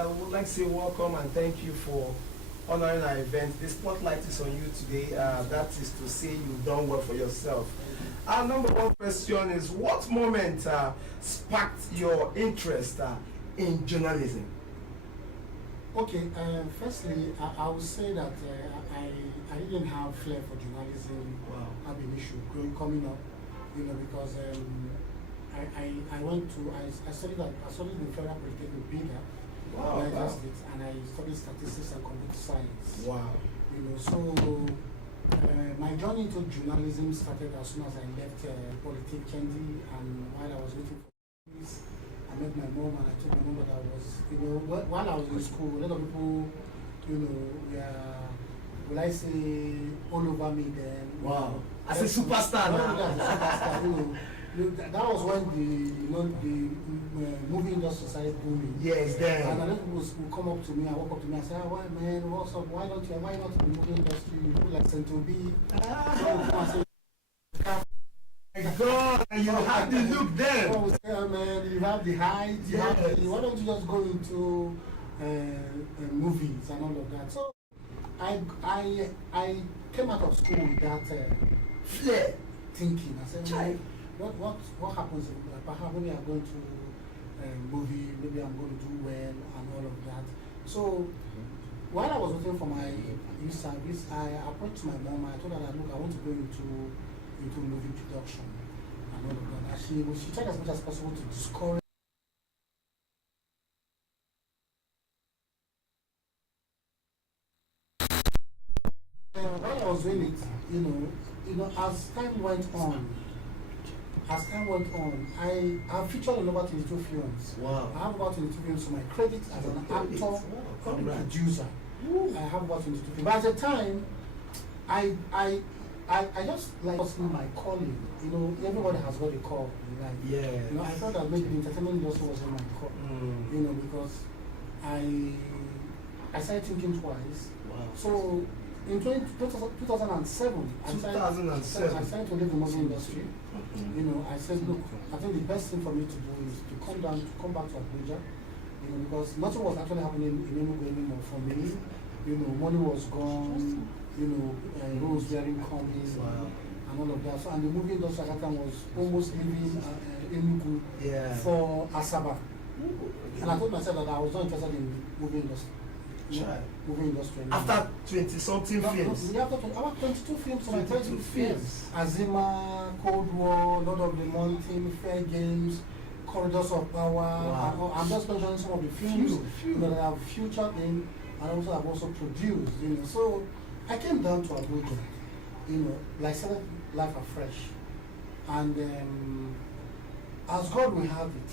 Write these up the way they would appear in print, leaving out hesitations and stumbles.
would like to say welcome and thank you for honoring our event. The spotlight is on you today. That is to say you've done well for yourself. Our number one question is, what moment sparked your interest in journalism? Okay, firstly, I would say that I didn't have flair for journalism. Wow. Have an issue coming up, because I studied in Federal Polytechnic Bida, Wow. and I studied statistics and computer science. Wow. So my journey into journalism started as soon as I left Polytechnic Kendi, and while I was waiting for this, I met my mom and I told my mom that I was, while I was in school, a lot of people, were, will I say, all over me then. Wow. As a superstar now. As a superstar, that was when the movie industry started booming. Yes, then. And a lot of people would come up to me and walk up to me and say, why man, what's up? Why not in the movie industry? You look like Central B. My God, you have the look there. I would say, man, you have the height, why don't you just go into movies and all of that? So I came out of school with that flair thinking. I said, what happens if perhaps maybe I'm going to movie, maybe I'm going to do well and all of that. So while I was waiting for my youth service, I approached my mom. I told her that, look, I want to go into movie production and all of that. And she tried as much as possible to discourage. While I was doing it, as time went on, I featured in over 22 films. Wow. I have about 22 films to my credit as an actor and producer. I have about 22 films. But at the time, I just like my calling. Everybody has got a call in life. Yeah. I thought that maybe the entertainment industry wasn't my call. Because I started thinking twice. Wow. So in 2007, I started to leave the movie industry. I said, look, I think the best thing for me to do is to come back to Abuja, because nothing was actually happening in Enugu anymore for me. Money was gone, roads wearing coming, and all of that. So, and the movie industry at that time was almost leaving Enugu for Asaba. And I told myself that I was not interested in movie industry. Movie industry. After 20-something films? After about 22 films. 22 films. Azima, Cold War, Lord of the Mountain, Fair Games, Corridors of Power. Wow. I'm just mentioning some of the films that I have featured in and also have also produced. So I came down to Abuja, like started life afresh. And as God will have it,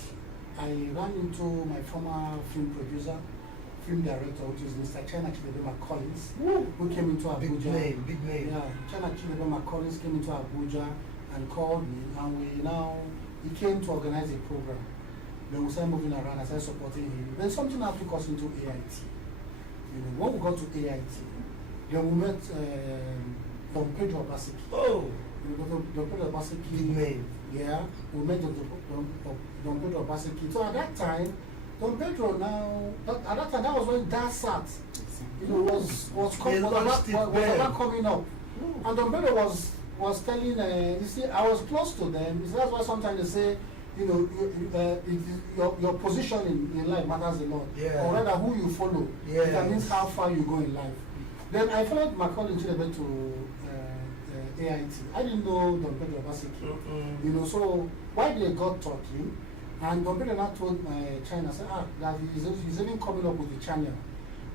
I ran into my former film producer, film director, which is Mr. China Chidebema Collins, who came into Abuja. Big name. Yeah, China Chidebema Collins came into Abuja and called me, and he came to organize a program. Then we started moving around, I started supporting him. Then something happened took us into AIT. When we got to AIT, then we met Don Pedro Obaseki. Oh! Don Pedro Obaseki. Big name. Yeah, we met Don Pedro Obaseki. So at that time, Don Pedro at that time, that was when DASAT was coming up. And Don Pedro was telling, you see, I was close to them. That's why sometimes they say, your position in life matters a lot. Yeah. Or rather, who you follow. Yeah. That means how far you go in life. Then I followed my colleague to AIT. I didn't know Don Pedro Obaseki. So while they got talking, and Don Pedro now told my China, said, that he's even coming up with the channel.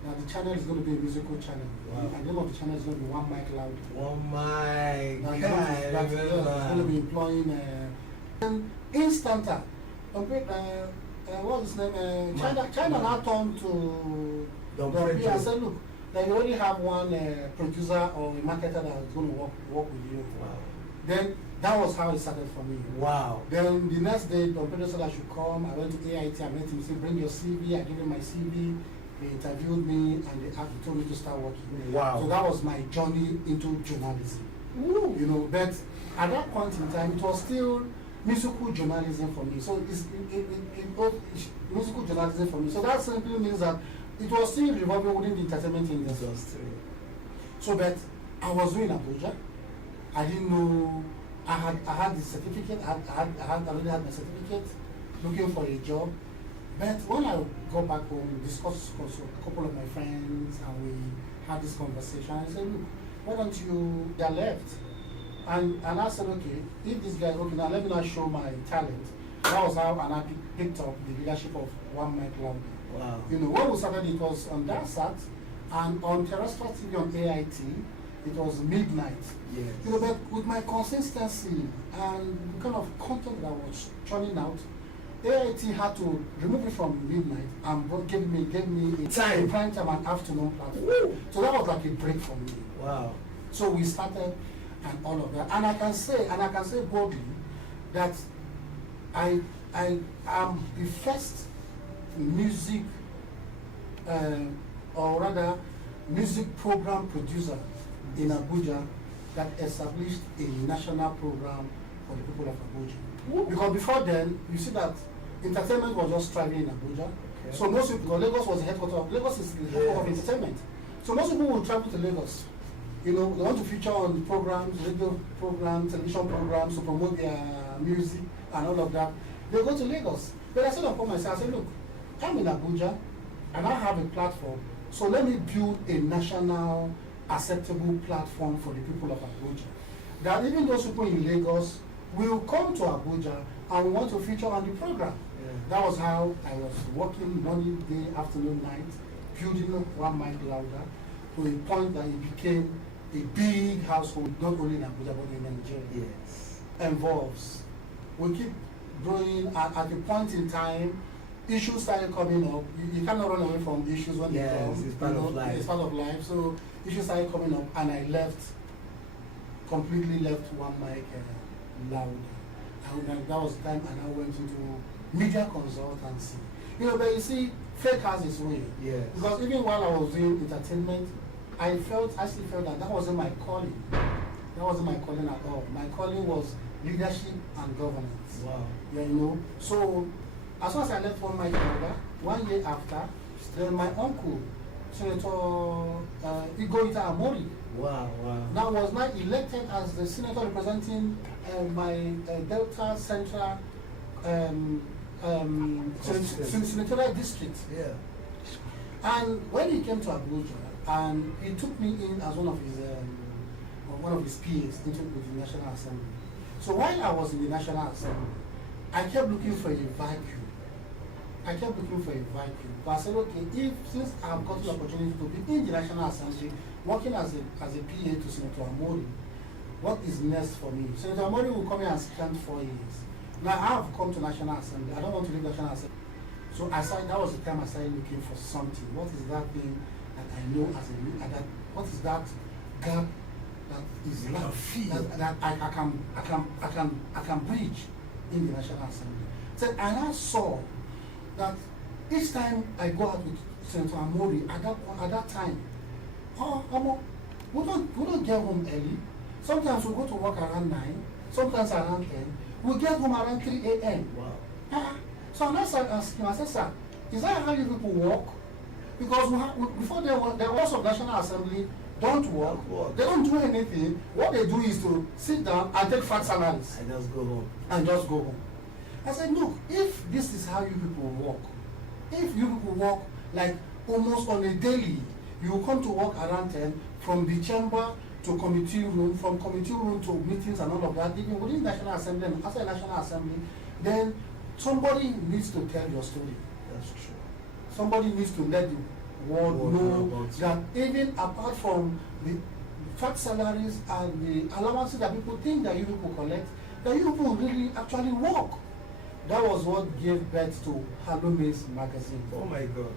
That the channel is going to be a musical channel. Wow. And the name of the channel is going to be One Mic Loud. One Mic. That's going to be employing and instanta. What's his name? China now turned to Don Pedro and said, look, that you already have one producer or a marketer that is going to work with you. Wow. Then that was how it started for me. Wow. Then the next day, Don Pedro said I should come. I went to AIT, I met him, he said, bring your CV. I gave him my CV. They interviewed me and they told me to start working. Wow. So that was my journey into journalism. But at that point in time, it was still musical journalism for me. So it's musical journalism for me. So that simply means that it was still revolving within the entertainment industry. So, but I was doing Abuja. I didn't know. I had the certificate. I already had my certificate. Looking for a job. But when I got back home, discussed with a couple of my friends, and we had this conversation. I said, look, why don't you? They left. And I said, okay, if this guy, okay, now let me not show my talent. That was how and I picked up the leadership of One Mic Club. Wow. You know, when we started, it was on that sat, and on terrestrial TV on AIT, it was midnight. Yes. You know, but with my consistency and the kind of content that was churning out, AIT had to remove it from midnight and gave me a Time. prime time and afternoon platform. Woo. So that was like a break for me. Wow. So we started and all of that. And I can say boldly that I am the first music or rather music program producer in Abuja that established a national program for the people of Abuja. Because before then, you see that entertainment was just thriving in Abuja. Okay. So most people, Lagos was the headquarters of Lagos is the headquarters of entertainment. So most people will travel to Lagos. You know, they want to feature on programs, radio programs, television programs to promote their music and all of that. They go to Lagos. But I said upon myself, I said, look, I'm in Abuja and I have a platform. So let me build a national acceptable platform for the people of Abuja. That even those people in Lagos will come to Abuja and want to feature on the program. Yeah. That was how I was working morning, day, afternoon, night, building One Mic Louder to a point that it became a big household, not only in Abuja but in Nigeria. Yes. Involves. We keep growing at a point in time. Issues started coming up. You cannot run away from issues when they come. It's part of life. It's part of life. So issues started coming up, and I completely left One Mic Louder. And that was the time, and I went into media consultancy. You know, but you see, fate has its way. Yes. Because even while I was doing entertainment, I still felt that wasn't my calling. That wasn't my calling at all. My calling was leadership and governance. Wow. Yeah, you know. So as soon as I left One Mic Louder, 1 year after, then my uncle, Senator Ita Amori, wow. now was now elected as the senator representing my Delta Central senatorial district. Yeah. And when he came to Abuja, and he took me in as one of his PAs into the National Assembly. So while I was in the National Assembly, I kept looking for a vacuum. But I said, okay, since I've got the opportunity to be in the National Assembly, working as a PA to Senator Amori, what is next for me? Senator Amori will come here and spend 4 years. Now I have come to National Assembly. I don't want to leave National Assembly. So that was the time I started looking for something. What is that thing that I know as a leader? What is that gap that is that I can bridge in the National Assembly? So and I saw that each time I go out with Senator Amori at that time, we don't get home early. Sometimes we go to work around 9, sometimes around 10. We get home around 3 a.m. Wow. So I started asking, I said, sir, is that how you people work? Because before the house of National Assembly don't work, they don't do anything. What they do is to sit down and take fat salaries. And just go home. I said, look, if this is how you people work, if you people work like almost on a daily, you come to work around 10, from the chamber to committee room, from committee room to meetings and all of that, even within National Assembly and after National Assembly, then somebody needs to tell your story. That's true. Somebody needs to let the world know that even apart from the fat salaries and the allowances that people think that you people collect, that you people really actually work. That was what gave birth to HALLOWMACE magazine. Oh my God.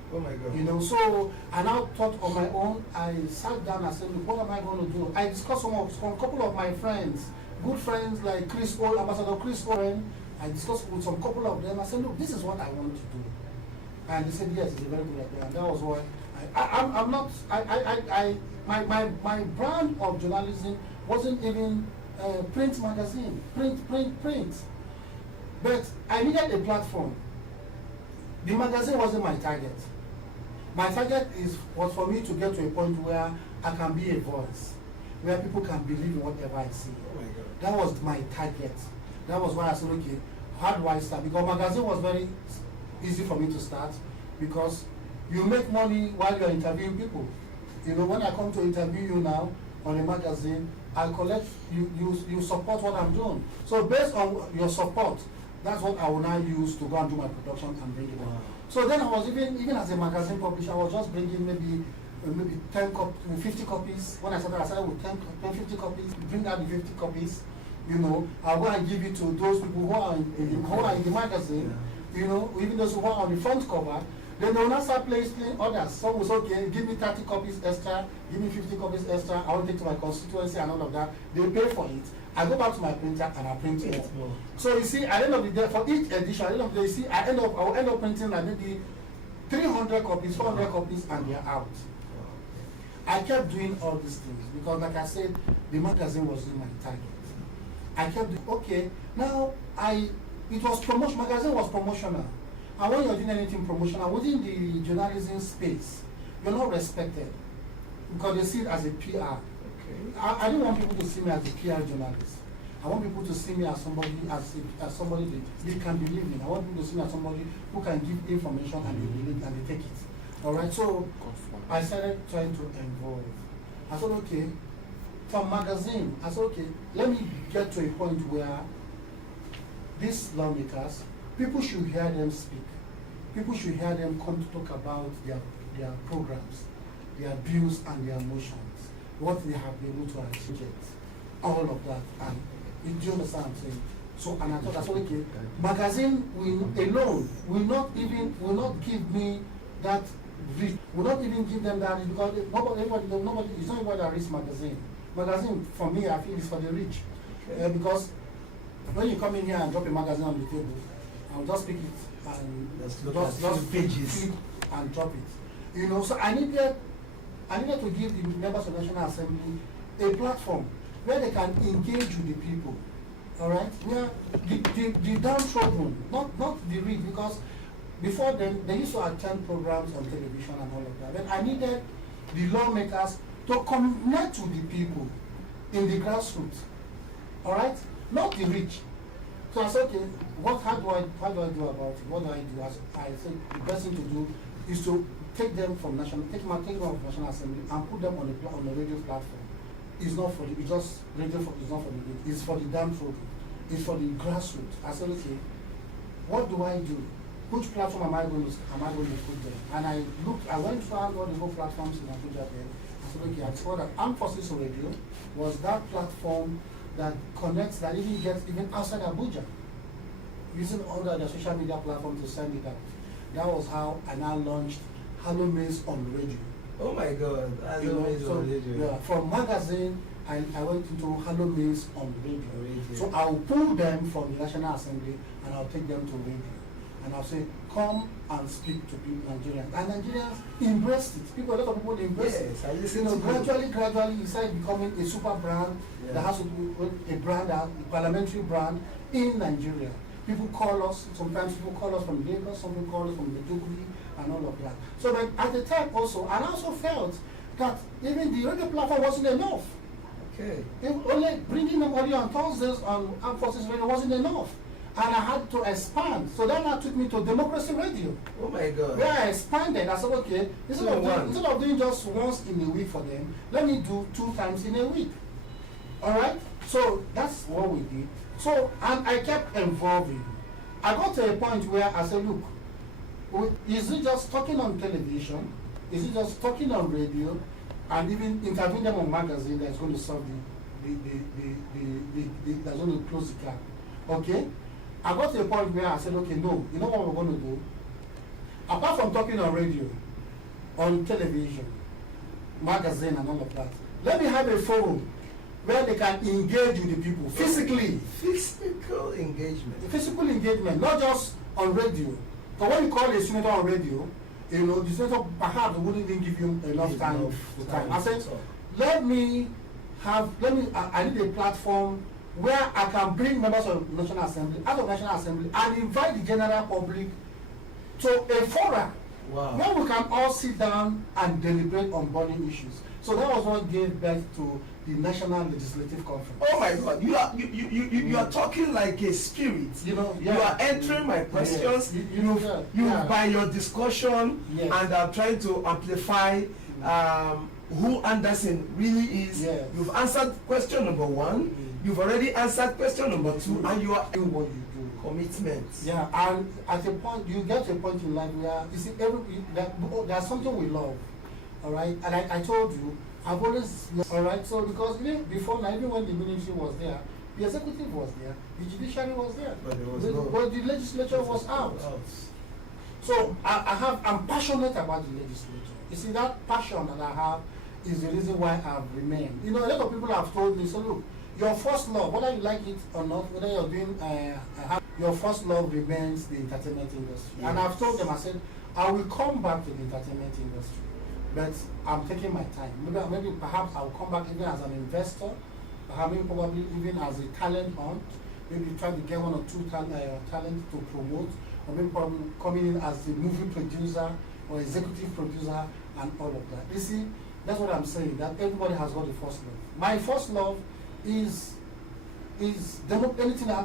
You know, so I now thought on my own. I sat down and said, what am I going to do? I discussed with a couple of my friends, good friends like Ambassador Chris Owen. I discussed with some couple of them. I said, look, this is what I want to do. And they said, yes, it's a very good idea. And that was why my brand of journalism wasn't even print magazine, print. But I needed a platform. The magazine wasn't my target. My target was for me to get to a point where I can be a voice, where people can believe in whatever I say. Oh my God. That was my target. That was why I said, okay, how do I start? Because magazine was very easy for me to start, because you make money while you're interviewing people. You know, when I come to interview you now on a magazine, I collect, you support what I'm doing. So based on your support, that's what I will now use to go and do my production and bring it on. So then I was even as a magazine publisher, I was just bringing maybe 50 copies. When I started with 10, 50 copies, bring out the 50 copies. You know, I'll go and give it to those people who are in the magazine. Yeah. You know, even those who are on the front cover. Then they will not start placing others. Some will say, okay, give me 30 copies extra, give me 50 copies extra, I will take to my constituency and all of that. They pay for it. I go back to my printer and I print it. So you see, at the end of the day, for each edition, at the end of the day, you see, I will end up printing like maybe 300 copies, 400 copies, and they're out. I kept doing all these things because, like I said, the magazine was in my target. I kept doing, okay, now it was promotion, magazine was promotional. And when you're doing anything promotional within the journalism space, you're not respected because they see it as a PR. Okay. I didn't want people to see me as a PR journalist. I want people to see me as somebody they can believe in. I want people to see me as somebody who can give information and they believe and they take it. All right. So I started trying to evolve. I thought, okay, from magazine, I said, okay, let me get to a point where these lawmakers, people should hear them speak. People should hear them come to talk about their programs, their bills and their motions, what they have been able to achieve, all of that. And do you understand what I'm saying? So, and I thought that's okay. Magazine alone will not give me that reach. Will not even give them that because nobody, it's not everybody that reads magazine. Magazine for me, I feel is for the rich. Okay. Because when you come in here and drop a magazine on the table, I'll just pick it and just pages and drop it. You know, so I needed to give the members of the National Assembly a platform where they can engage with the people. All right, where the downtrodden, not the rich, because before then they used to attend programs on television and all of that. Then I needed the lawmakers to connect to the people in the grassroots. All right, not the rich. So I said, okay, how do I do about it? What do I do? I said the best thing to do is to take them from National Assembly and put them on a radio platform. It's not for it's not for the rich. It's for the downtrodden. It's for the grassroots. I said, okay, what do I do? Which platform am I going to put them? And I went found all the whole platforms in Abuja there. I said, okay, I saw that Armed Forces Radio was that platform that connects, that even gets even outside Abuja, using all the social media platform to send it out. That was how I now launched HALLOWMACE on radio. Oh my God, HALLOWMACE on radio. Yeah, from magazine, I went into HALLOWMACE on radio. So I'll pull them from the National Assembly and I'll take them to radio. And I'll say, come and speak to people, Nigerians. And Nigerians embraced it. A lot of people embraced it. You know, gradually, it started becoming a super brand that has to be a brand, a parliamentary brand in Nigeria. People call us, sometimes people call us from Lagos, some people call us from Maiduguri, and all of that. So but at the time also, and I also felt that even the radio platform wasn't enough. Okay. Only bringing them audio on Thursdays on Armed Forces Radio wasn't enough. And I had to expand. So that now took me to Democracy Radio. Oh my God. Where I expanded. I said, okay, instead of doing just once in a week for them, let me do 2 times in a week. All right? So that's what we did. So, and I kept evolving. I got to a point where I said, look, is it just talking on television? Is it just talking on radio? And even interviewing them on magazine that's going to solve that's going to close the gap. Okay? I got to a point where I said, okay, no, you know what we're going to do? Apart from talking on radio, on television, magazine and all of that, let me have a forum where they can engage with the people physically. Physical engagement. Physical engagement, not just on radio. So when you call a senator on radio, you know, the senator perhaps wouldn't even give you enough time. I said, I need a platform where I can bring members of the National Assembly, out of National Assembly, and invite the general public to a forum where we can all sit down and deliberate on burning issues. So that was what gave birth to the National Legislative Conference. Oh my God! You are talking like a spirit. You are entering my questions. Yes. By your discussion and trying to amplify who Anderson really is. Yes. You've answered question number 1. You've already answered question number 2, and you are doing what you do. Commitment. Yeah, and at a point you get to a point in life where you see there's something we love. All right, and I told you, I've always, all right, so because before now, even when the military was there, the executive was there, the judiciary was there, but the legislature was out. So I'm passionate about the legislature. You see, that passion that I have is the reason why I've remained. A lot of people have told me, so look, your first love, whether you like it or not, whether you're doing, your first love remains the entertainment industry. Yes. And I've told them, I said, I will come back to the entertainment industry. But I'm taking my time. Maybe perhaps I'll come back even as an investor, probably even as a talent hunt, maybe trying to get 1 or 2 talents to promote, or maybe probably coming in as a movie producer or executive producer and all of that. You see, that's what I'm saying, that everybody has got a first love. My first love is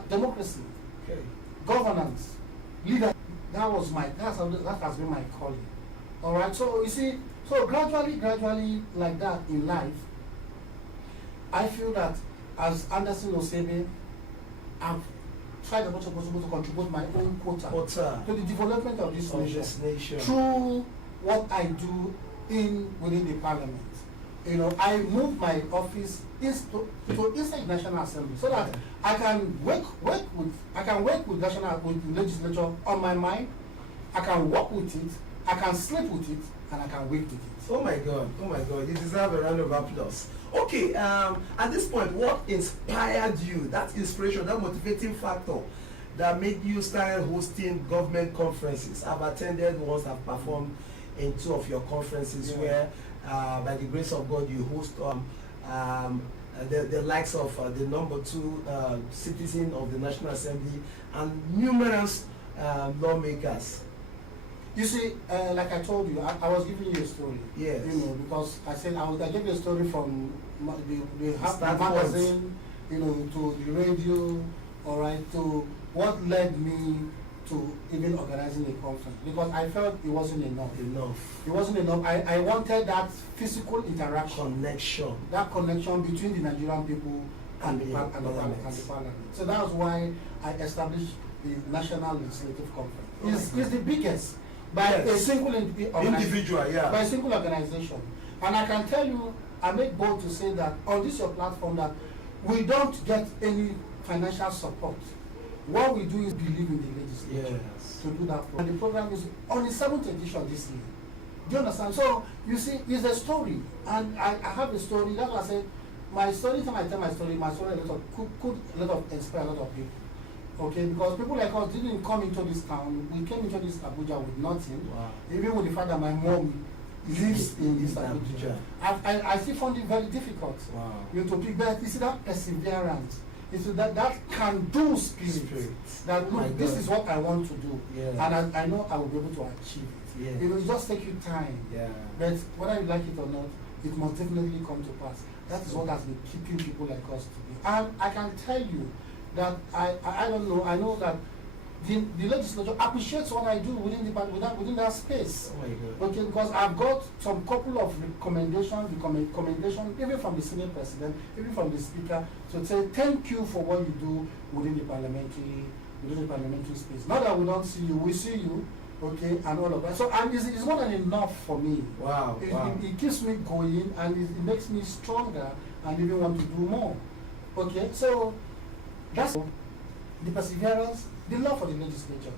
democracy, governance, leadership. That has been my calling. All right, so you see, so gradually like that in life, I feel that as Anderson OSIEBE, I've tried as much as possible to contribute my own quota to the development of this nation through what I do within the parliament. I moved my office to inside National Assembly so that I can work with the legislature on my mind. I can work with it, I can sleep with it, and I can wake with it. Oh my God, you deserve a round of applause. Okay, at this point, what inspired you, that inspiration, that motivating factor that made you start hosting government conferences? I've attended once, I've performed in 2 of your conferences where, by the grace of God, you host the likes of the number 2 citizen of the National Assembly and numerous lawmakers. You see, like I told you, I was giving you a story. Yes. Because I said I gave you a story from the magazine, to the radio, all right, to what led me to even organizing a conference, because I felt it wasn't enough. It wasn't enough. I wanted that physical interaction, that connection between the Nigerian people and the parliament. So that was why I established the National Legislative Conference. It's the biggest by a single individual, by a single organization. And I can tell you, I make bold to say that on this your platform that we don't get any financial support. What we do is believe in the legislature to do that. And the program is on the 7th edition this year. Do you understand? So you see, it's a story, and I have a story. That's why I say my story. Time I tell my story could inspire a lot of people. Okay, because people like us didn't come into this town. We came into this Abuja with nothing. Wow. Even with the fact that my mom lives in this Abuja. I still found it very difficult. Wow. To pick, but you see that perseverance. It's that can-do spirit. That look, this is what I want to do, and I know I will be able to achieve it. It just take you time. But whether you like it or not, it must definitely come to pass. That is what has been keeping people like us to be. And I can tell you that I don't know. I know that the legislature appreciates what I do within that space. Oh my God. Okay, because I've got some couple of recommendations, even from the Senate President, even from the Speaker, to say thank you for what you do within the parliamentary space. Not that we don't see you, we see you, okay, and all of that. So it's more than enough for me. Wow. It keeps me going, and it makes me stronger and even want to do more. Okay, so that's the perseverance. The love for the legislature,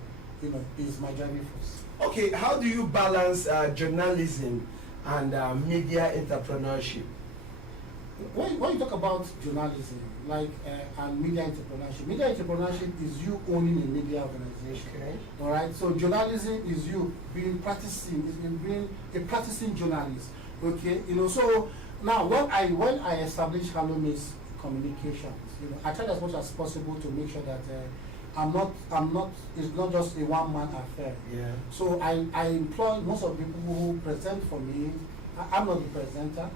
is my driving force. Okay, how do you balance journalism and media entrepreneurship? When you talk about journalism, and media entrepreneurship is you owning a media organization. Okay. All right. So journalism is you being a practicing journalist. Okay. So now when I established HALLOWMACE communications. You know, I try as much as possible to make sure that I'm not. It's not just a one-man affair. Yeah. So I employ most of the people who present for me. I'm not the presenter.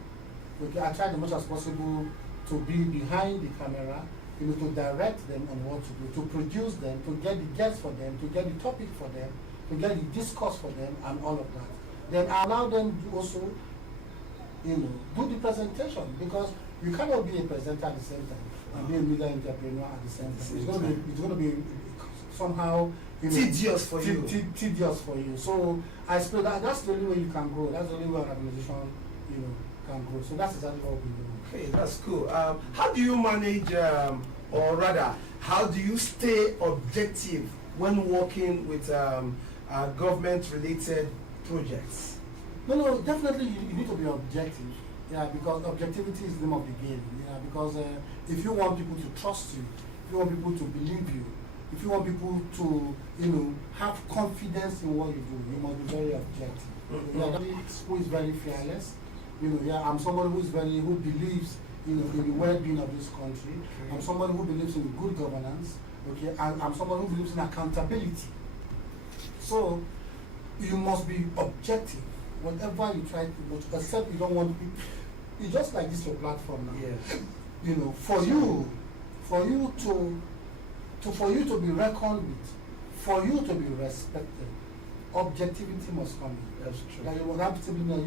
Okay, I try as much as possible to be behind the camera, you know, to direct them on what to do, to produce them, to get the guests for them, to get the topic for them, to get the discourse for them, and all of that. Then I allow them to also, you know, do the presentation, because you cannot be a presenter at the same time and be a media entrepreneur at the same time. It's going to be somehow, you know, tedious for you. Tedious for you. So I suppose that's the only way you can grow. That's the only way an organization, you know, can grow. So that's exactly what we do. Okay, that's cool. How do you manage, or rather, how do you stay objective when working with government-related projects? No, definitely you need to be objective. Yeah, because objectivity is the name of the game. Yeah, because if you want people to trust you, if you want people to believe you, if you want people to, you know, have confidence in what you do, you must be very objective. Mm-hmm. Yeah, who is very fearless. You know, yeah, I'm somebody who believes, you know, in the well-being of this country. Okay. I'm somebody who believes in good governance. Okay, and I'm somebody who believes in accountability. So you must be objective. Whatever you try to do, except you don't want to be, it's just like this your platform now. Yes. You know, for you to be reckoned with, for you to be respected, objectivity must come in. That's true. Like you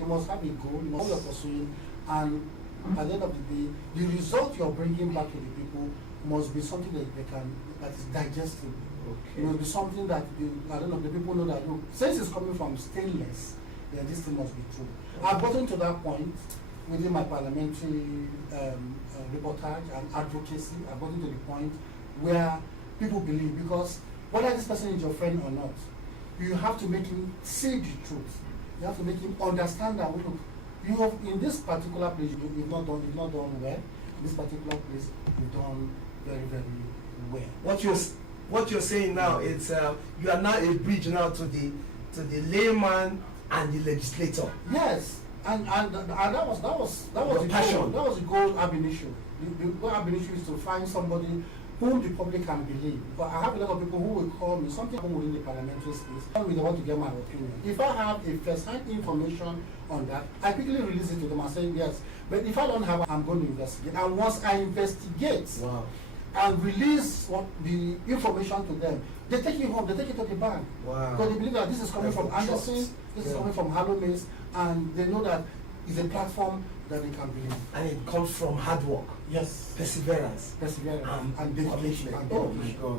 must have a goal, you must have pursuing, and at the end of the day, the result you're bringing back to the people must be something that is digestible. Okay. It must be something that the people know that, look, since it's coming from stainless, then this thing must be true. I've gotten to that point within my parliamentary reportage and advocacy. I've gotten to the point where people believe, because whether this person is your friend or not, you have to make him say the truth. You have to make him understand that, look, you have, in this particular place you've not done well. In this particular place you've done very, very well. What you're saying now is you are now a bridge now to the layman and the legislator. Yes, and that was the passion. goal. That was the goal ab initio. The goal ab initio is to find somebody whom the public can believe. But I have a lot of people who will call me, something within the parliamentary space, tell me they want to get my opinion. If I have a first-hand information on that, I quickly release it to them and say yes. But if I don't have, I'm going to investigate. And once I investigate, wow, and release the information to them, they take it home, they take it to the bank. Wow. Because they believe that this is coming from Anderson, this is coming from HALLOWMACE, and they know that it's a platform that they can believe. And it comes from hard work. Yes. Perseverance. And dedication. Oh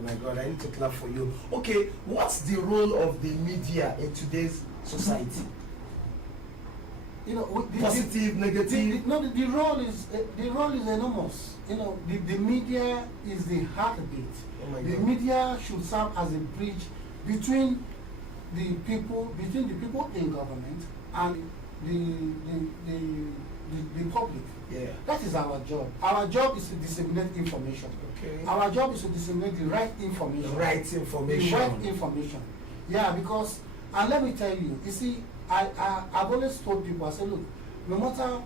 my God, I need to clap for you. Okay, what's the role of the media in today's society? You know, positive, negative. The role is enormous. You know, the media is the heartbeat. Oh my the God. media should serve as a bridge between the people in government and the public. Yeah. That is our job. Our job is to disseminate information. Okay. Our job is to disseminate the right information. The right information. The right information. Yeah, because, and let me tell you, you see, I've always told people, I say, look, no matter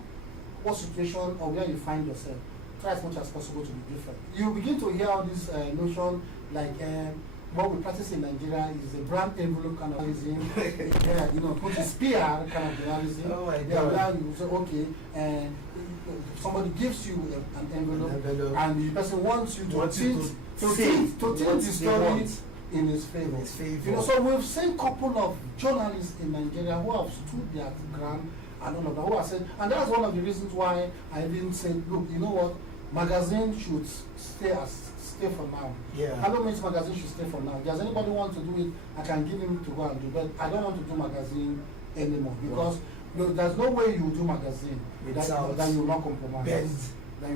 what situation or where you find yourself, try as much as possible to be different. You begin to hear all this notion like what we practice in Nigeria is a brand envelope kind of journalism. Yeah, you know, which is PR kind of journalism. Oh my God. Yeah, where you say, okay, somebody gives you an envelope, and the person wants you to tint the story in his favor. You know, so we've seen a couple of journalists in Nigeria who have stood their ground and all of that, who have said, and that's one of the reasons why I didn't say, look, you know what, magazine should stay for now. Yeah. HALLOWMACE magazine should stay for now. Does anybody want to do it? I can give him to go and do, but I don't want to do magazine anymore, because there's no way you do magazine that you will not compromise.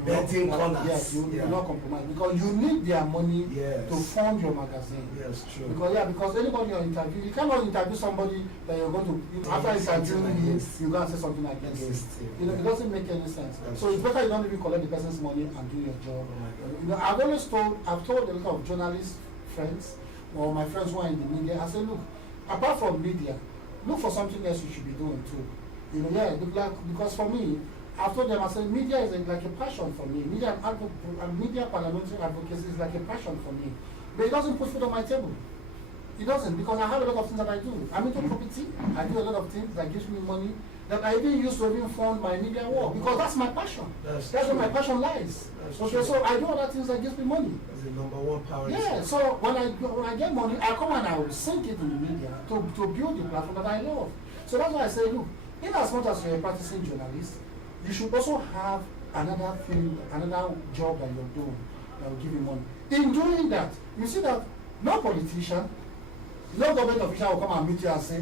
Betting corners. Yes, you will not compromise, because you need their money to fund your magazine. Yes, true. Because anybody you interview, you cannot interview somebody that you're going to, after interviewing him, you go and say something against him. You know, it doesn't make any sense. So it's better you don't even collect the person's money and do your job. You know, I've told a lot of journalist friends or my friends who are in the media, I say, look, apart from media, look for something else you should be doing too. You know, because for me, I've told them, I said, media is like a passion for me. Media and media parliamentary advocacy is like a passion for me. But it doesn't put food on my table. It doesn't, because I have a lot of things that I do. I'm into property. I do a lot of things that gives me money that I even use to even fund my media work, because that's my passion. That's where my passion lies. Okay, so I do other things that gives me money. That's the #1 power. Yeah, so when I get money, I come and I will sink it in the media to build the platform that I love. So that's why I say, look, in as much as you're a practicing journalist, you should also have another thing, another job that you're doing that will give you money. In doing that, you see that no politician, no government official will come and meet you and say,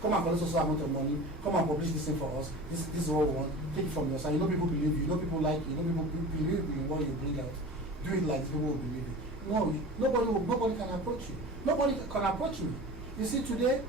come and collect social amount of money, come and publish this thing for us, this is what we want, take it from your side. You know people believe you, you know people like you, you know people believe in what you bring out. Do it like people will believe it. No, nobody can approach you. Nobody can approach me. You see, today,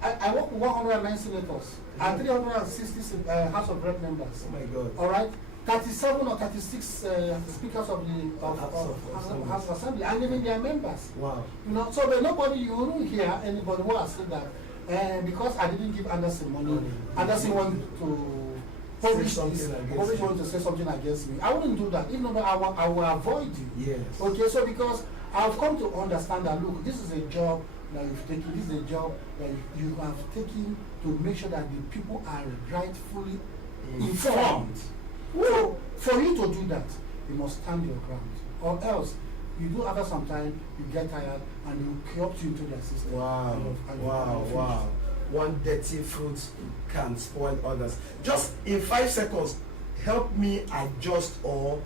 I work with 109 senators and 360 House of Rep members. Oh my God. All right? 37 or 36 speakers of the House of Assembly, and even their members. Wow. You know, so but nobody, you won't hear anybody who has said that because I didn't give Anderson money, Anderson wanted to publish wanted to say something against me. I wouldn't do that. Even though I will avoid you. Yes. Okay, so because I've come to understand that, look, this is a job that you've taken, this is a job that you have taken to make sure that the people are rightfully informed. So, for you to do that, you must stand your ground. Or else, you do after some time, you get tired and you corrupt you into their system. Wow, wow. One dirty fruit can spoil others. Just in 5 seconds, help me adjust or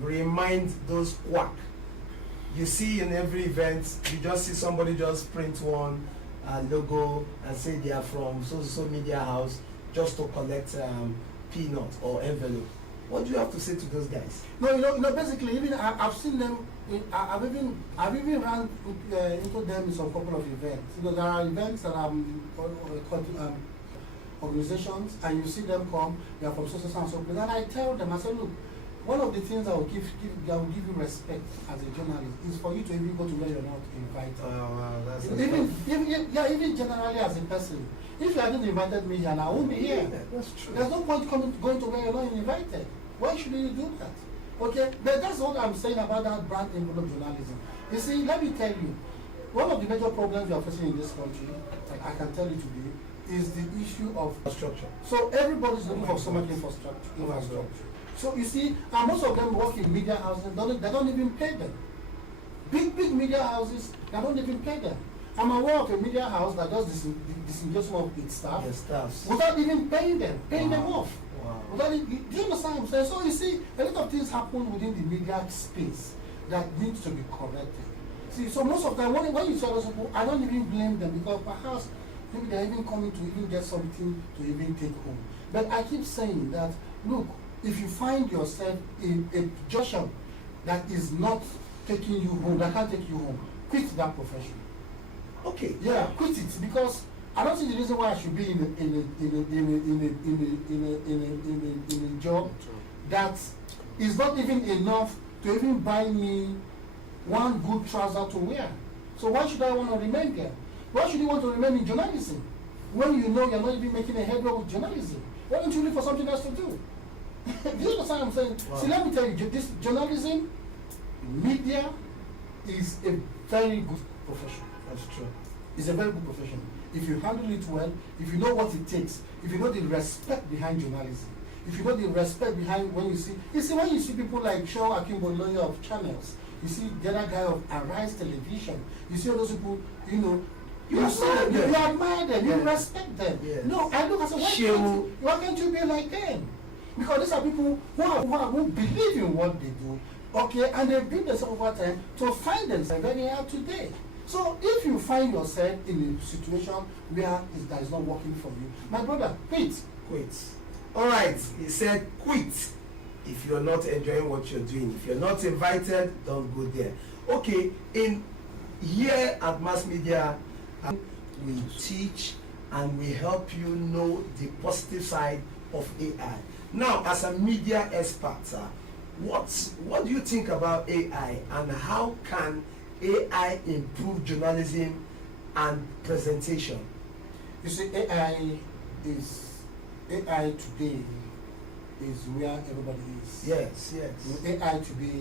remind those quack. You see in every event, you just see somebody just print one logo and say they are from so media house just to collect peanut or envelope. What do you have to say to those guys? No, you know, basically, even I've seen them. I've even ran into them in some couple of events. You know, there are events that are organizations, and you see them come. They are from so and so. And I tell them, I say, look, one of the things that will give you respect as a journalist is for you to even go to where you're not invited. Even generally as a person. If you hadn't invited me here, I won't be here. Yeah, that's true. There's no point going to where you're not invited. Why should you do that? Okay, but that's what I'm saying about that brand envelope journalism. You see, let me tell you, one of the major problems we are facing in this country, like I can tell you today, is the issue of structure. So everybody's looking for so much infrastructure. So you see, and most of them work in media houses, they don't even pay them. Big media houses, they don't even pay them. I'm aware of a media house that does disengage some of its staff without even paying them off. Wow. Do you understand what I'm saying? So you see, a lot of things happen within the media space that needs to be corrected. See, so most of the time, when you see those people, I don't even blame them, because perhaps maybe they're even coming to even get something to even take home. But I keep saying that, look, if you find yourself in a junction that is not taking you home, that can't take you home, quit that profession. Okay. Yeah, quit it, because I don't see the reason why I should be in a job that is not even enough to even buy me one good trouser to wear. So why should I want to remain there? Why should you want to remain in journalism when you know you're not even making a headway with journalism? Why don't you look for something else to do? Do you understand what I'm saying? Wow. See, let me tell you, this journalism, media is a very good profession. That's true. It's a very good profession. If you handle it well, if you know what it takes, if you know the respect behind journalism, if you know the respect behind when you see people like Shaw Akimboloye of channels, you see the other guy of Arise Television, you see all those people, you know, you admire them, you respect them. Yes. No, I look and say, why can't you be like them? Because these are people who believe in what they do, okay, and they build themselves over time to find themselves where they are today. So if you find yourself in a situation where that is not working for you, my brother, quit. All right, he said quit if you're not enjoying what you're doing. If you're not invited, don't go there. Okay, in here at Mass Media, we teach and we help you know the positive side of AI. Now, as a media expert, what do you think about AI, and how can AI improve journalism and presentation? You see, AI today is where everybody is. Yes. You know, AI today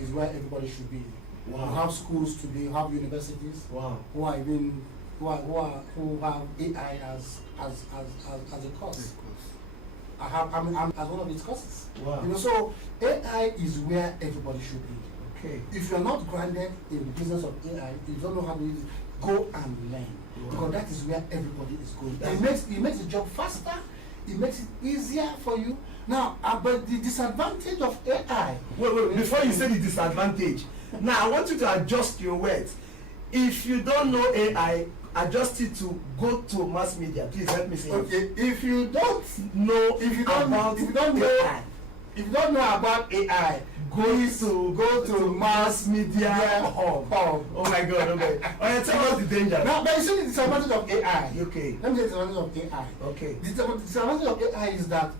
is where everybody should be. Wow. You have schools today, you have universities Wow. who have AI as a course. I'm as one of its courses. Wow. You know, so AI is where everybody should be. Okay. If you're not grounded in the business of AI, you don't know how to use it, go and learn. Wow. Because that is where everybody is going. That's It makes the job faster, it makes it easier for you. Now, but the disadvantage of AI. Wait, before you say the disadvantage, now I want you to adjust your words. If you don't know AI, adjust it to go to mass media. Please help me say Okay, if you don't know know about AI, go to mass media hub. Oh my God, okay. Alright, tell us the danger. Now, but you see the disadvantage of AI. Okay. Let me say the disadvantage of AI. Okay. The disadvantage of AI is that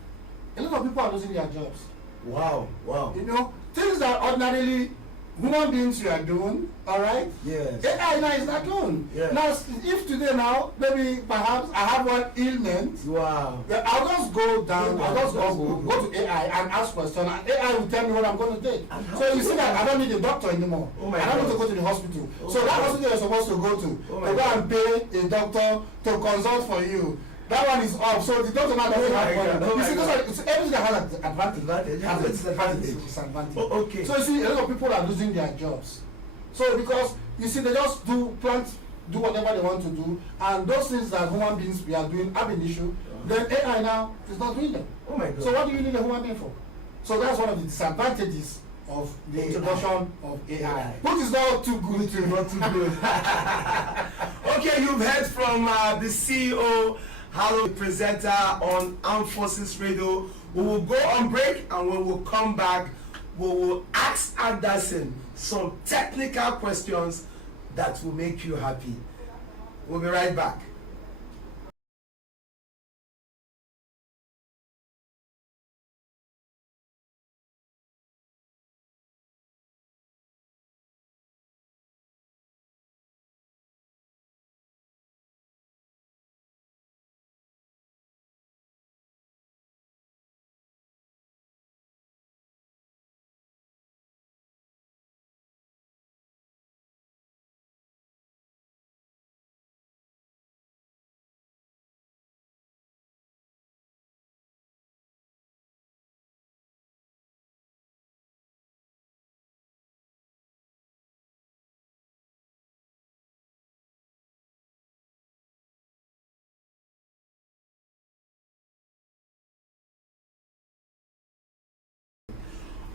a lot of people are losing their jobs. Wow. You know, things that ordinarily human beings you are doing, all right? Yes. AI now is not doing. Yes. Now, if today now, maybe perhaps I have one ailment, Wow. I'll just go down, I'll just go to AI and ask questions, and AI will tell me what I'm going to take. So you see that I don't need a doctor anymore. Oh my I don't God. need to go to the hospital. Oh So my that God. hospital you're supposed to go to Oh my go God. and pay a doctor to consult for you. That one is off, so the doctor now doesn't Oh my have money. God. Oh You my see, God. everything that has an advantage has a Disadvantage. disadvantage. Oh, okay. So you see, a lot of people are losing their jobs. So because you see, they just do whatever they want to do, and those things that human beings we are doing have an issue. Then AI now is not doing them. Oh my God. So what do you need a human being for? So that's one of the disadvantages of the AI. introduction of AI, AI. which is not too good. Which is not too good. Okay, you've heard from the CEO, HALLOWMACE presenter on Armed Forces Radio. We will go on break, and when we come back, we will ask Anderson some technical questions that will make you happy. We'll be right back.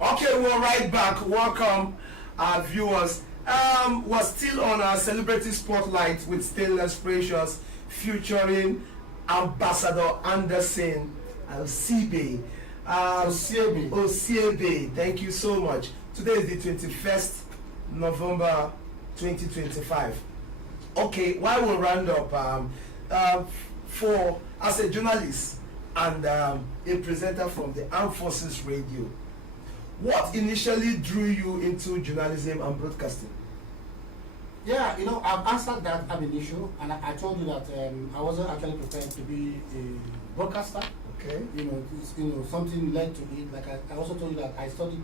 Okay, we're right back. Welcome, our viewers. We're still on our celebrity spotlight with Stainless Precious, featuring Ambassador Anderson OSIEBE. OSIEBE. Thank you so much. Today is the 21st November 2025. Okay, while we round up, for as a journalist and a presenter from the Armed Forces Radio, what initially drew you into journalism and broadcasting? Yeah, you know, I've answered that issue, and I told you that I wasn't actually prepared to be a broadcaster. Okay. You know, something led to it. Like I also told you that I studied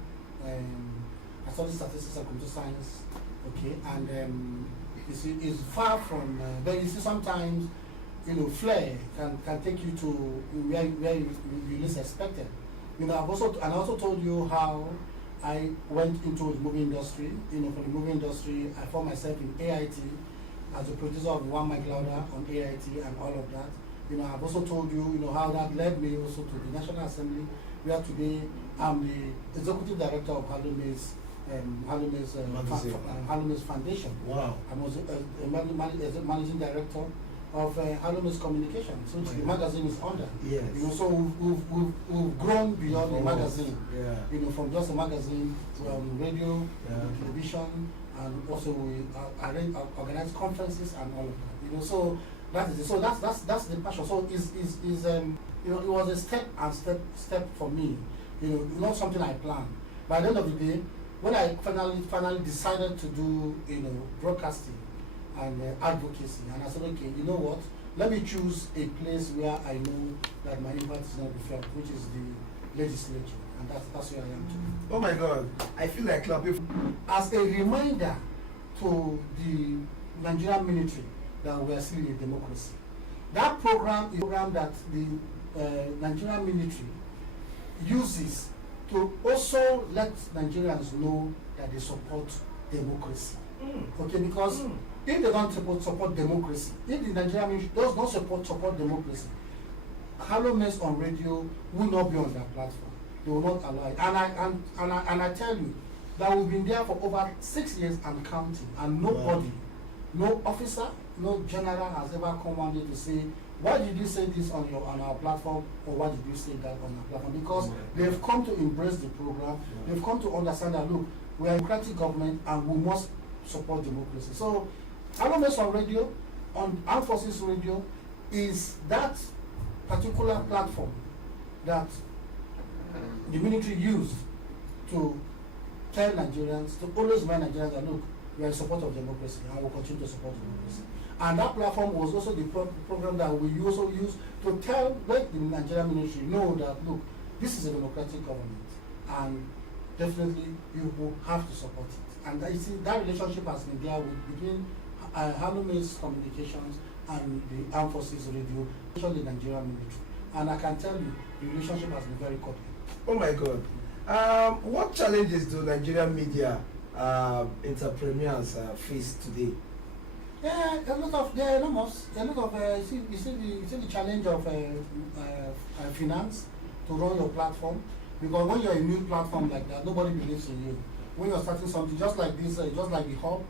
statistics and computer science. Okay, and you see, it's far from. But you see, sometimes, you know, flair can take you to where you least expected. You know, I also told you how I went into the movie industry. You know, from the movie industry, I found myself in AIT as a producer of One Mike Louder on AIT and all of that. You know, I've also told you, you know, how that led me also to the National Assembly, where today I'm the executive director of HALLOWMACE, HALLOWMACE Foundation. Wow. I was a managing director of HALLOWMACE Communications, which the magazine is under. Yes. You know, so we've grown beyond the magazine. Yeah. You know, from just a magazine to radio, Yeah. television, and also we organize conferences and all of that. You know, so that is it. So that's the passion. So you know, it was a step for me. You know, not something I planned. By the end of the day, when I finally decided to do, you know, broadcasting and advocacy, and I said, okay, you know what? Let me choose a place where I know that my impact is going to be felt, which is the legislature, and that's where I am today. Oh my God, I feel like clapping. As a reminder to the Nigerian military that we are still a democracy. That program is a program that the Nigerian military uses to also let Nigerians know that they support democracy. Okay, because if they don't support democracy, if the Nigerian military does not support democracy, HALLOWMACE on radio will not be on that platform. They will not allow it. And I tell you that we've been there for over 6 years and counting, and nobody, no officer, no general has ever come one day to say, why did you say this on our platform, or why did you say that on our platform? Because they've come to embrace the program. They've come to understand that, look, we are a democratic government and we must support democracy. So HALLOWMACE on radio, on Armed Forces Radio, is that particular platform that the military used to tell Nigerians, to always remind Nigerians that, look, we are in support of democracy and will continue to support democracy. And that platform was also the program that we also use to let the Nigerian military know that, look, this is a democratic government and definitely you will have to support it. And you see, that relationship has been there between HALLOWMACE Communications and the Armed Forces Radio, especially the Nigerian military. And I can tell you, the relationship has been very cordial. Oh my God. What challenges do Nigerian media entrepreneurs face today? Yeah, there are enormous. You see the challenge of finance to run your platform, because when you're a new platform like that, nobody believes in you. When you're starting something just like this, just like the hub,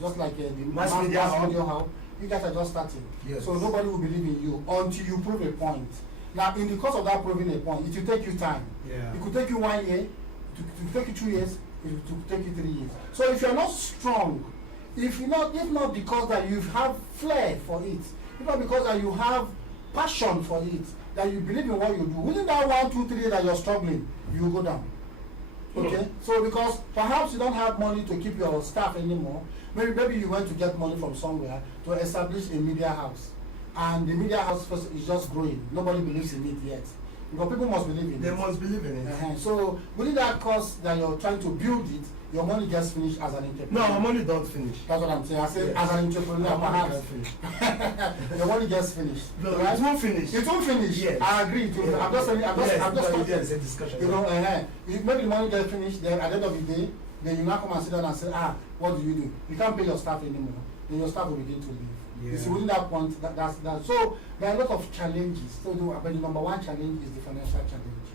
just like the mass media hub, you guys are just starting. Yes. So nobody will believe in you until you prove a point. Now, in the course of that proving a point, it will take you time. Yeah. It could take you 1 year, it could take you 2 years, it could take you 3 years. So if you're not strong, if not because that you have flair for it, if not because that you have passion for it, that you believe in what you do, within that 1, 2, 3 that you're struggling, you will go down. Okay? So because perhaps you don't have money to keep your staff anymore, maybe you went to get money from somewhere to establish a media house. And the media house is just growing. Nobody believes in it yet. Because people must believe in it. They must believe in it. So within that course that you're trying to build it, your money gets finished as an entrepreneur. No, our money don't finish. That's what I'm saying. I said as an entrepreneur, perhaps your money gets finished. No, right? it won't finish. It won't finish. Yes. I agree. I'm just saying. I'm just talking. Yes, a discussion. You know, if maybe the money gets finished, then at the end of the day, then you now come and sit down and say, what do? You can't pay your staff anymore. Then your staff will begin to leave. Yeah. You see, within that point, that's that. So there are a lot of challenges. So but the number one challenge is the financial challenge.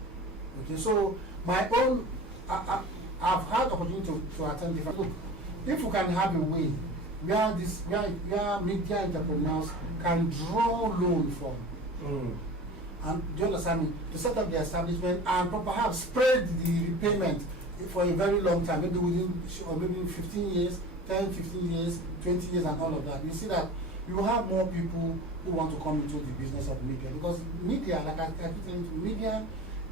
Okay, so my own, I've had opportunity to attend different. Look, if we can have a way where media entrepreneurs can draw loan from, and do you understand me, to set up the establishment and perhaps spread the repayment for a very long time, maybe within or maybe 15 years, 10, 15 years, 20 years, and all of that. You see that you will have more people who want to come into the business of media, because media, like I keep saying, media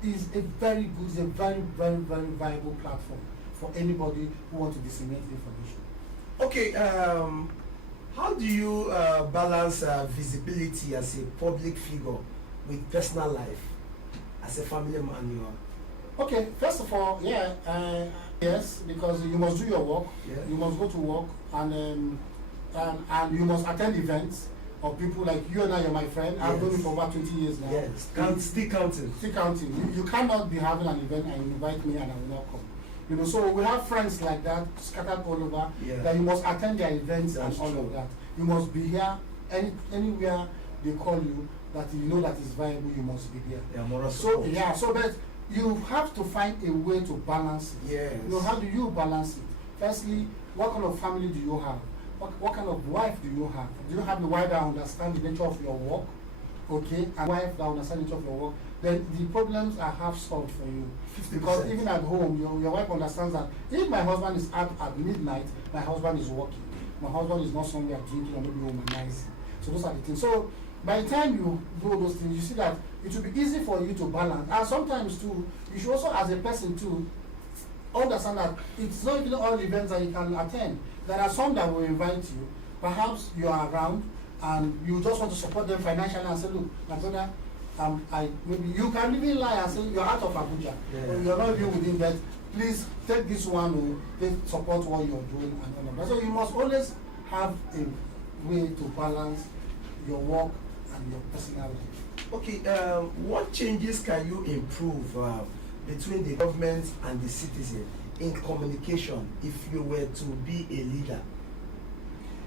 is a very good, is a very, very, very viable platform for anybody who wants to disseminate information. Okay, how do you balance visibility as a public figure with personal life as a family man you are? Okay, first of all, yes, because you must do your work. Yeah. You must go to work, and you must attend events of people like you and I. You're my friend. I've known you for over 20 years now. Yes, still counting. Still counting. You cannot be having an event and invite me and I will not come. You know, so we have friends like that scattered all over. Yeah. That you must attend their events. That's and all true. Of that. You must be here anywhere they call you that you know that is viable. You must be here. Yeah, moral support. So but you have to find a way to balance it. Yes. You know, how do you balance it? Firstly, what kind of family do you have? What kind of wife do you have? Do you have the wife that understands the nature of your work? Okay, and wife that understands the nature of your work, then the problems are half solved for you. 50%. Because even at home, your wife understands that if my husband is out at midnight, my husband is working. My husband is not somewhere drinking or maybe womanizing. So those are the things. So by the time you do those things, you see that it will be easy for you to balance. And sometimes too, you should also, as a person too, understand that it's not even all events that you can attend. There are some that will invite you. Perhaps you are around and you just want to support them financially and say, look, my brother, maybe you can even lie and say you're out of Abuja, or you're not even within that. Please take this one or support what you're doing and all of that. So you must always have a way to balance your work and your personal life. Okay, what changes can you improve between the government and the citizen in communication if you were to be a leader?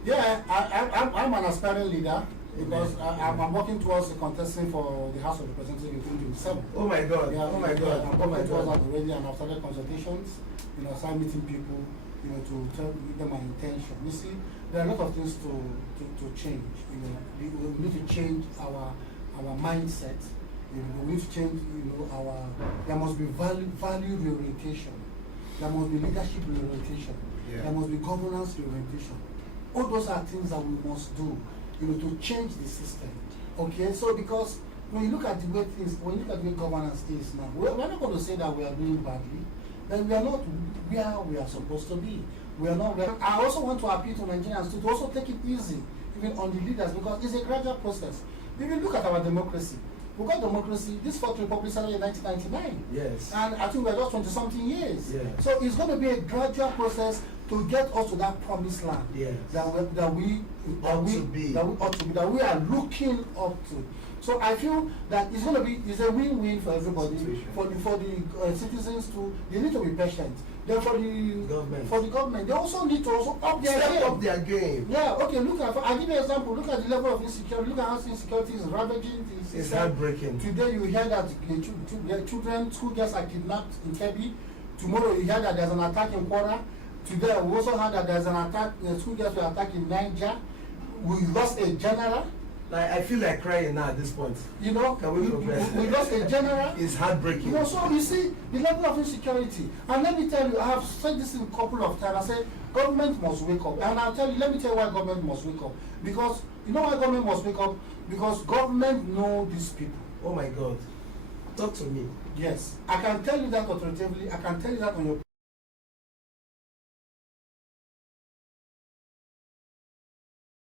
Yeah, I'm an aspiring leader because I'm working towards contesting for the House of Representatives in 2027. Oh my God! Yeah, oh my God! I'm working towards that already, and I've started consultations. I started meeting people, to tell them my intention. You see, there are a lot of things to change. We need to change our mindset. We need to change, there must be value reorientation. There must be leadership reorientation. Yeah. There must be governance reorientation. All those are things that we must do, to change the system. Okay, so because when you look at the way governance is now, we're not going to say that we are doing badly, but we are not where we are supposed to be. We are not where. I also want to appeal to Nigerians to also take it easy, even on the leaders, because it's a gradual process. If you look at our democracy, we got democracy, this Fourth Republic started in 1999. Yes. And I think we're just 20-something years. Yes. So it's going to be a gradual process to get us to that promised land. Yes. that we are looking up to. So I feel that it's a win-win for everybody. For the citizens too, they need to be patient. Then for the government, they also need to up their game. Yeah. Okay. I'll give you an example. Look at the level of insecurity. Look at how insecurity is ravaging. It's heartbreaking. Today you hear that children, school girls are kidnapped in Kebbi. Tomorrow you hear that there's an attack in Kwara. Today we also heard that there's an attack. School girls were attacked in Niger. We lost a general. Like, I feel like crying now at this point. Can we progress? We lost a general. It's heartbreaking. So you see the level of insecurity. And let me tell you, I have said this in a couple of times. I said government must wake up. And let me tell you why government must wake up. Because you know why government must wake up? Because government know these people. Oh my God. Talk to me. Yes. I can tell you that authoritatively. I can tell you that on your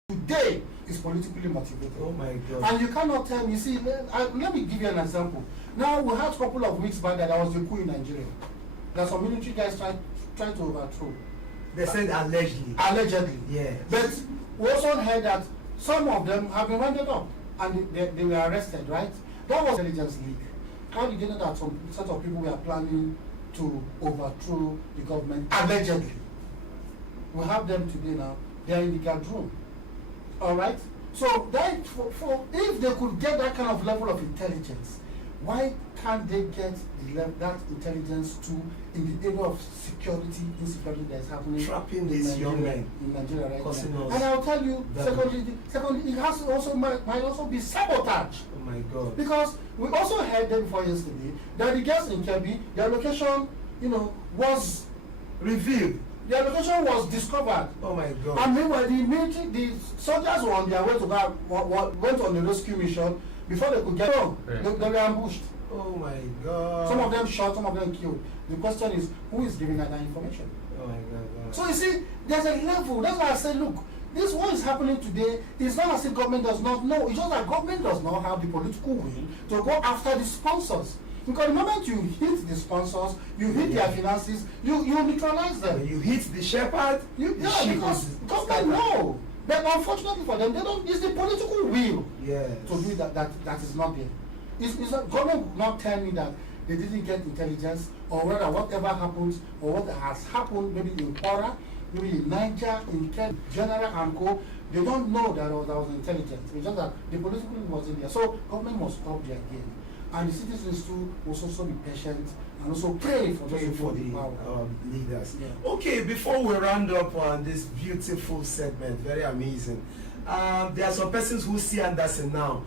today is politically motivated. Oh my God. And you cannot tell me, see, let me give you an example. Now, we had a couple of weeks back that there was a coup in Nigeria. That some military guys tried to overthrow. They said allegedly. Allegedly. Yeah. But we also heard that some of them have been rounded up and they were arrested, right? That was intelligence leak. How did you know that some set of people were planning to overthrow the government allegedly? We have them today now. They are in the guard room. All right. So that if they could get that kind of level of intelligence, why can't they get that intelligence too in the area of insecurity that is happening? Trapping these young men in Nigeria right now. And I'll tell you, secondly, it has to also might also be sabotage. Oh my God. Because we also heard them before yesterday that the girls in Kebbi, their location, was revealed. Their location was discovered. Oh my God. And meanwhile, the soldiers were on their way to went on a rescue mission. Before they could get home, they were ambushed. Oh my God. Some of them shot, some of them killed. The question is, who is giving that information? Oh my God. So you see, there's a level. That's why I say, look, this what is happening today is not as if government does not know. It's just that government does not have the political will to go after the sponsors. Because the moment you hit the sponsors, you hit their finances, you neutralize them. When you hit the shepherd, because government know. But unfortunately for them, they don't. It's the political will to do that is not there. It's not, government will not tell me that they didn't get intelligence, or whether whatever happens or what has happened, maybe in Kwara, maybe in Niger, in Kent, General and Co. They don't know that there was intelligence. It's just that the political will wasn't there. So government must up their game. And the citizens too must also be patient and also pray for the leaders. Yeah. Okay, before we round up on this beautiful segment, very amazing. There are some persons who see Anderson now.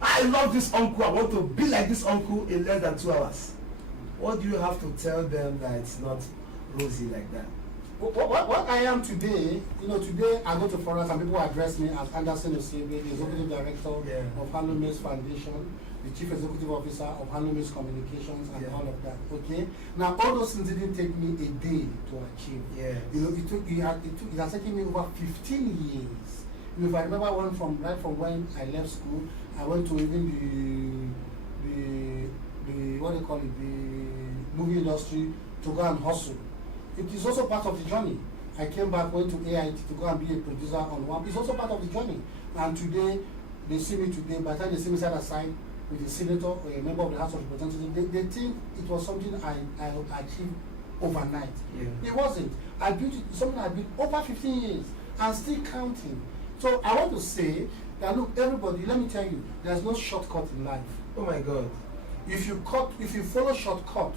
I love this uncle. I want to be like this uncle in less than 2 hours. What do you have to tell them that it's not rosy like that? What I am today, today I go to forums and people address me as Anderson OSIEBE, the Executive Director of HALLOWMACE Foundation, the Chief Executive Officer of HALLOWMACE Communications and all of that. Okay. Now all those things didn't take me a day to achieve. Yes. It has taken me over 15 years If I remember right from when I left school, I went to even the what do you call it, the movie industry to go and hustle. It is also part of the journey. I came back, went to AIT to go and be a producer on one. It's also part of the journey. And today, they see me today, by the time they see me side aside with a senator or a member of the House of Representatives, they think it was something I achieved overnight. Yeah. It wasn't. I built it, something I built over 15 years and still counting. So I want to say that, look, everybody, let me tell you, there's no shortcut in life. Oh my God. If you follow shortcut,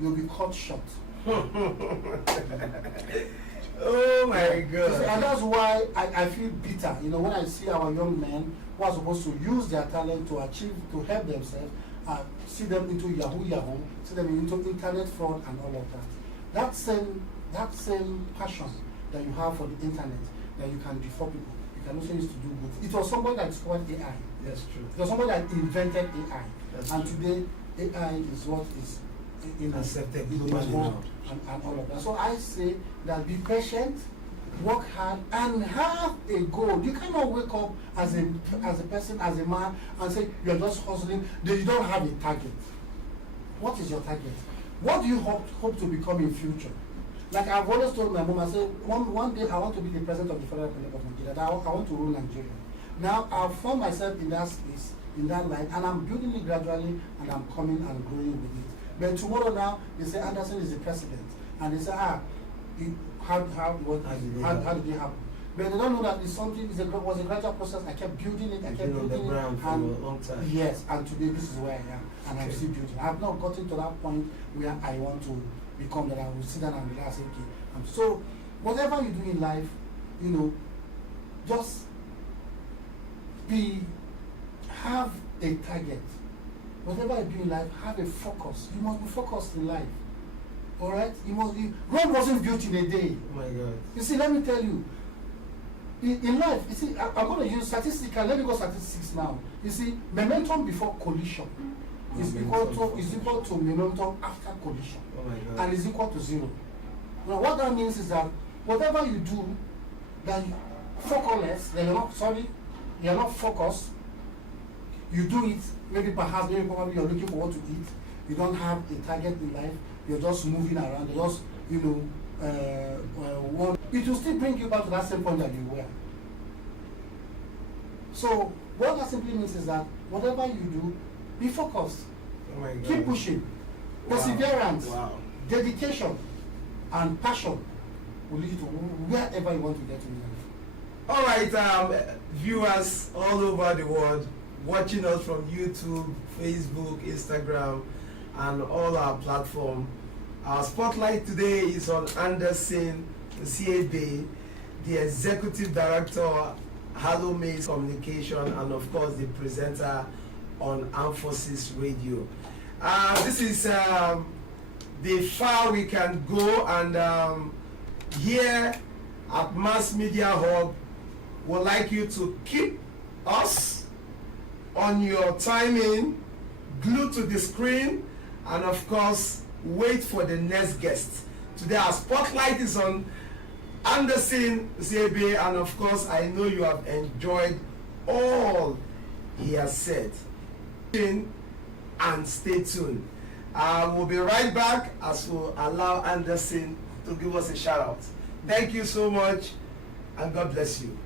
you'll be cut short. Oh my God. And that's why I feel bitter, you know, when I see our young men who are supposed to use their talent to achieve, to help themselves, see them into Yahoo, see them into internet fraud and all of that. That same passion that you have for the internet, that you can defraud people, you can also use to do good. It was somebody that discovered AI. That's true. It was somebody that invented AI. That's and true. Today, AI is what is accepted globally now and all of that. So I say that be patient, work hard, and have a goal. You cannot wake up as a person, as a man, and say you're just hustling. You don't have a target. What is your target? What do you hope to become in future? Like I've always told my mom, I say one day I want to be the president of the Federal Republic of Nigeria. I want to rule Nigeria. Now I've found myself in that space, in that line, and I'm building it gradually, and I'm coming and growing with it. But tomorrow now, they say Anderson is the president. And they say, how did it happen? But they don't know that it's something, was a gradual process. I kept building it, I kept building it. For a long time. Yes, and today this is where I am. And I'm still building. I have not gotten to that point where I want to become, that I will sit down and relax, okay. So, whatever you do in life, you know, just have a target. Whatever you do in life, have a focus. You must be focused in life. Alright? You must be. Rome wasn't built in a day. Oh my God. You see, let me tell you. In life, you see, I'm going to use statistical. Let me go statistics now. You see, momentum before collision is equal to momentum after collision. Oh my God. And is equal to 0. Now, what that means is that whatever you do, that you focus, that you're not focused. You do it, maybe probably you're looking for what to eat. You don't have a target in life. You're just moving around. You're just, it will still bring you back to that same point that you were. So what that simply means is that whatever you do, be focused. Oh my God. Keep pushing. Wow. Perseverance, wow. Dedication, and passion will lead you to wherever you want to get in life. All right, viewers all over the world, watching us from YouTube, Facebook, Instagram, and all our platforms. Our spotlight today is on Anderson OSIEBE, the Executive Director, HALLOWMACE Communication, and of course the presenter on Armed Forces Radio. This is the far we can go, and here at Mass Media Hub, would like you to keep us on your timing, glued to the screen, and of course wait for the next guest. Today our spotlight is on Anderson OSIEBE, and of course I know you have enjoyed all he has said. And stay tuned. We'll be right back as we'll allow Anderson to give us a shout out. Thank you so much, and God bless you.